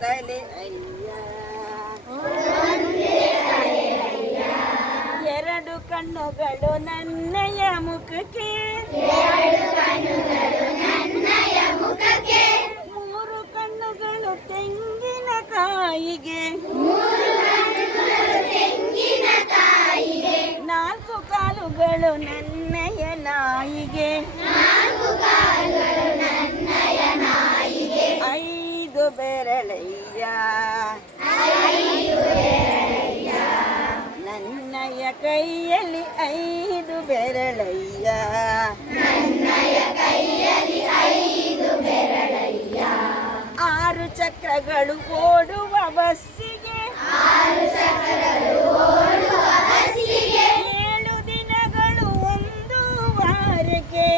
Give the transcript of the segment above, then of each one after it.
ತಲೆ ಅಯ್ಯ, ಎರಡು ಕಣ್ಣುಗಳು ನನ್ನಯ ಮುಖಕ್ಕೆ, ಮೂರು ಕಣ್ಣುಗಳು ತೆಂಗಿನಕಾಯಿಗೆ, ನಾಲ್ಕು ಕಾಲುಗಳು ನನ್ನಯ ನಾಯಿಗೆ, ಐದು ಬೆರಳಯ್ಯ ನನ್ನಯ ಕೈಯಲ್ಲಿ, ಐದು ಬೆರಳಯ್ಯ ಆರು ಚಕ್ರಗಳು ಓಡುವ ಬಸ್ಸಿಗೆ, ಏಳು ದಿನಗಳು ಒಂದು ವಾರಕ್ಕೆ,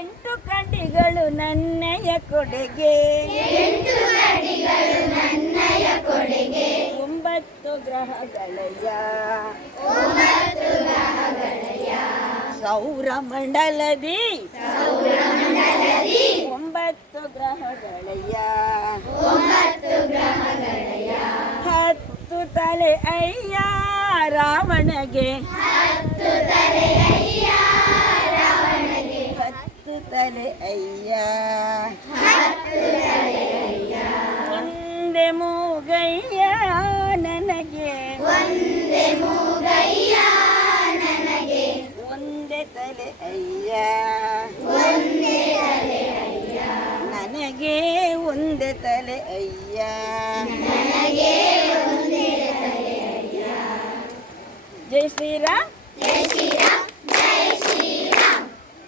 ಎಂಟು ಕಡ್ಡಿಗಳು ನನ್ನಯ ಕೊಡೆಗೆ, ಒಂಬತ್ತು ಗ್ರಹಗಳಯ್ಯ ಸೌರಮಂಡಲದಿ, ಒಂಬತ್ತು ಗ್ರಹಗಳಯ್ಯ, ಹತ್ತು ತಲೆ ಅಯ್ಯ ರಾವಣಗೆ, ಹತ್ತು ತಲೆ ಅಯ್ಯ, ಒಂದೇ ಮೂಗಯ್ಯ ನನಗೆ, ಒಂದೇ ತಲೆ ಅಯ್ಯ ನನಗೆ, ಒಂದೇ ತಲೆ ಅಯ್ಯ. ಜೈ ಶ್ರೀರಾಮ್.